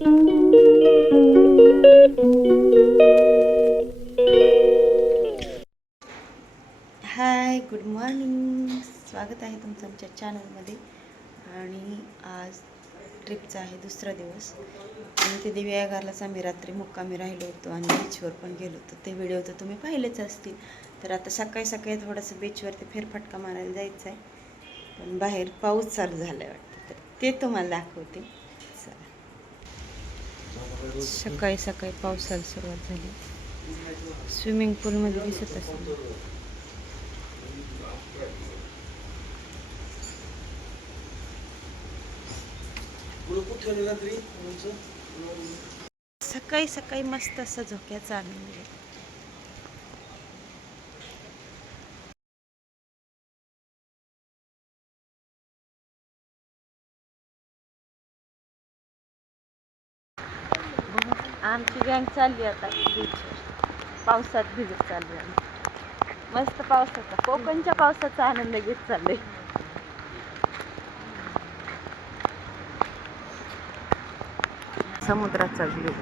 हाय, good morning. स्वागत आहे तुमचं आमच्या चॅनलमध्ये. आणि आज ट्रिपचा आहे दुसरा दिवस. आणि ते दिव्यागारलाच आम्ही रात्री मुक्कामी राहिलो होतो आणि बीचवर पण गेलो होतो. ते व्हिडिओ तर तुम्ही पाहिलेच असतील. तर आता सकाळी सकाळी थोडंसं बीचवरती फेरफटका मारायला जायचं आहे, पण बाहेर पाऊस चालू झाला आहे वाटतं, तर ते तुम्हाला दाखवते. चला. सकाळी सकाळी पावसाला सुरुवात झाली. स्विमिंग पूलमध्ये दिसत असेल. सकाळी सकाळी मस्त असं झोक्याचा आनंद आहे. आमची गँग चालली आता बीचवर, पावसात भिजत चालली आम्ही. मस्त पावसाचा, कोकणच्या पावसाचा आनंद घेत चाललोय. समुद्राचा व्ह्यू.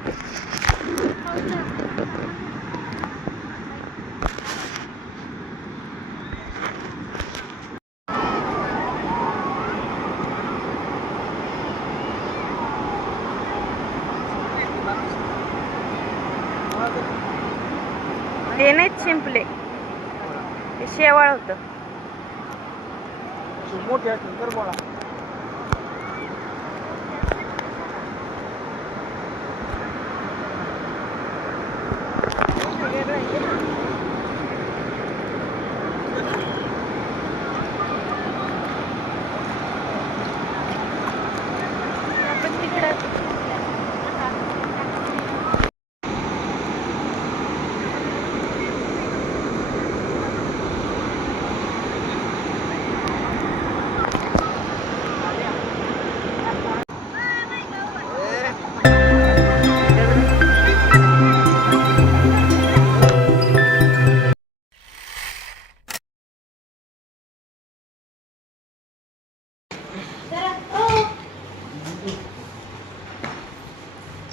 ते नाहीच शिंपले, ते शेवाळ होतं. मोठे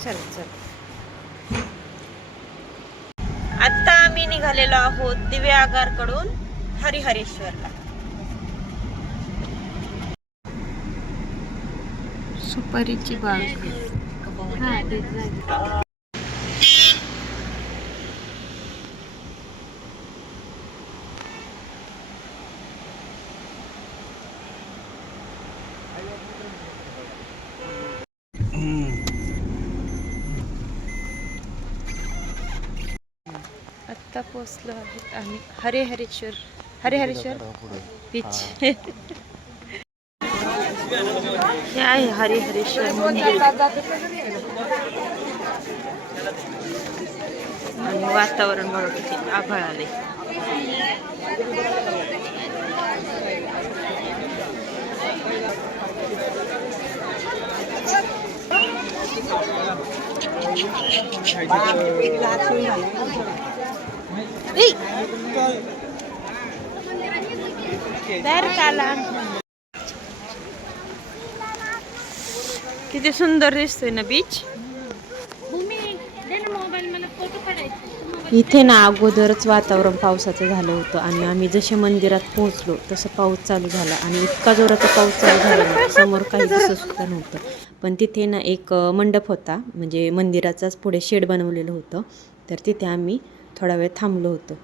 चल चल. आता आम्ही निघालेलो आहोत दिव्यागारकडून हरिहरेश्वरला. सुपारीची बाग. आत्ता पोचलो आहोत आम्ही हरिहरेश्वर बीच. हे आहे हरिहरेश्वर मंदिर. आणि वातावरण बघा किती आभाळ आले. किती सुंदर दिसतोय ना बीच. इथे ना अगोदरच वातावरण पावसाचं झालं होतं आणि आम्ही जसे मंदिरात पोहोचलो तसं पाऊस चालू झाला आणि इतका जोराचा पाऊस चालू झाला ना, समोर काही दिसत सुद्धा नव्हतं. पण तिथे ना एक मंडप होता, म्हणजे मंदिराचाच पुढे शेड बनवलेलं होतं, तर तिथे आम्ही थोडा वेळ थांबलो होतो.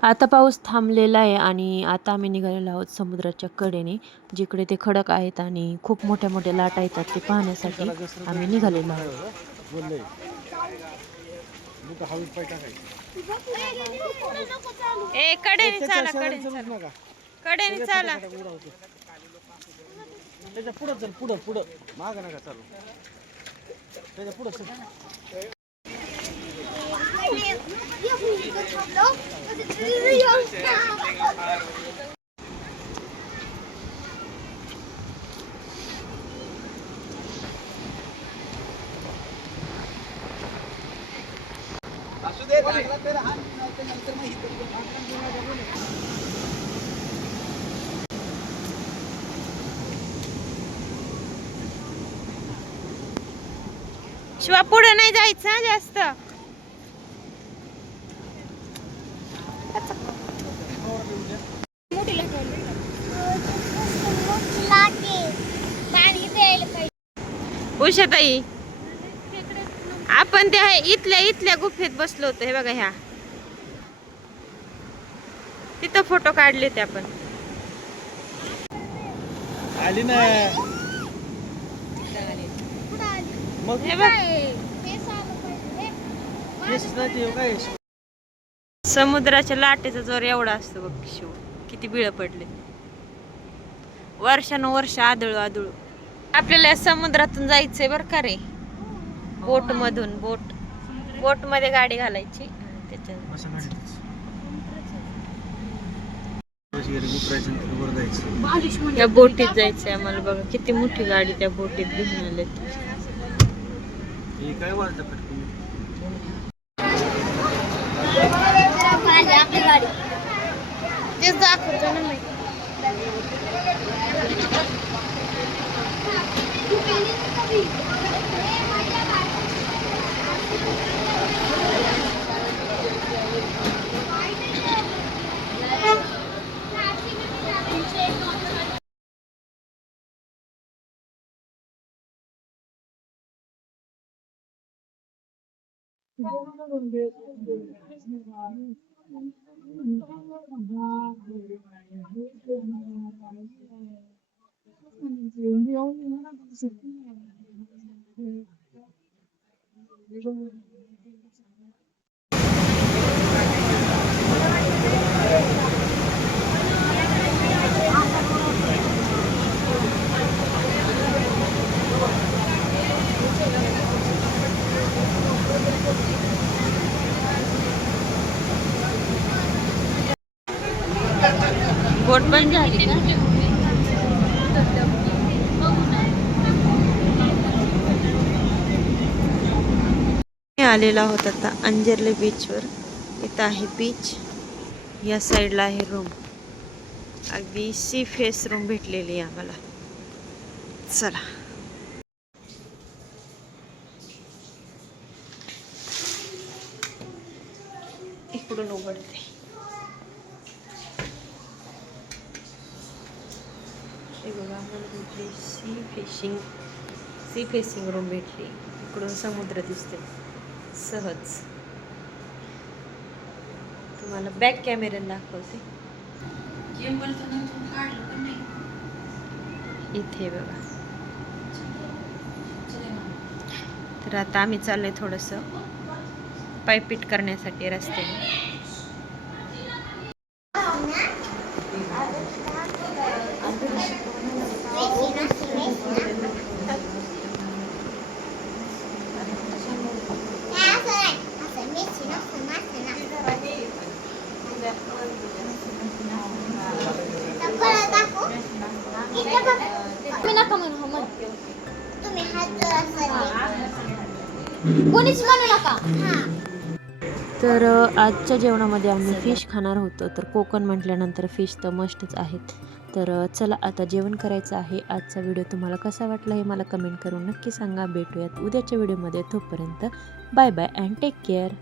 आता पाऊस थांबलेला आहे आणि आता आम्ही निघालेलो आहोत समुद्राच्या कडेने, जिकडे ते खडक आहेत आणि खूप मोठ्या मोठ्या लाटा येतात ते पाहण्यासाठी आम्ही निघालेलो आहोत. कडेने चाला, कडेने चाला. त्याच्या पुढं चल, पुढं माग नका चालू, त्याच्या पुढं चल. शिवा पुढे नाही जायचं हं जास्त. उषाताई आपण त्या इथल्या गुफेत बसलो होतो. हे बघा ह्या तिथं फोटो काढले ते आपण. आली ना मग हे बघ समुद्राच्या लाटेचा जोर एवढा असतो बघ शिव. किती बिळ पडले वर्षानुवर्ष आदळू आदळू. आपल्याला या समुद्रातून जायचंय बर का रे. बोट मधून बोट मध्ये गाडी घालायची या बोटीत जायचंय आम्हाला. बघा किती मोठी गाडी त्या बोटीत घेऊन आले. काय तेच दाखवतो ना मी. बोट बंद झाली का? आलेला होता आता अंजर्ले बीचवर. इथं आहे बीच, या साईडला आहे रूम. अगदी सी फेस रूम भेटलेली आहे आम्हाला. चला इकडून उघडते. हे बघा आम्हाला भेटली सी फेसिंग रूम भेटली. इकडून समुद्र दिसते सहज. तुम्हाला बॅक कॅमेऱ्याने दाखवते. इथे बघा. तर आता आम्ही चाललोय थोडंसं पायपीट करण्यासाठी रस्त्याने. तर आजच्या जेवणामध्ये आम्ही फिश खाणार होतो. तर कोकण म्हटल्यानंतर फिश तर मस्टच आहेत. तर चला आता जेवण करायचं आहे. आजचा व्हिडिओ तुम्हाला कसा वाटला हे मला कमेंट करून नक्की सांगा. भेटूयात उद्याच्या व्हिडिओमध्ये. तोपर्यंत bye bye and take care.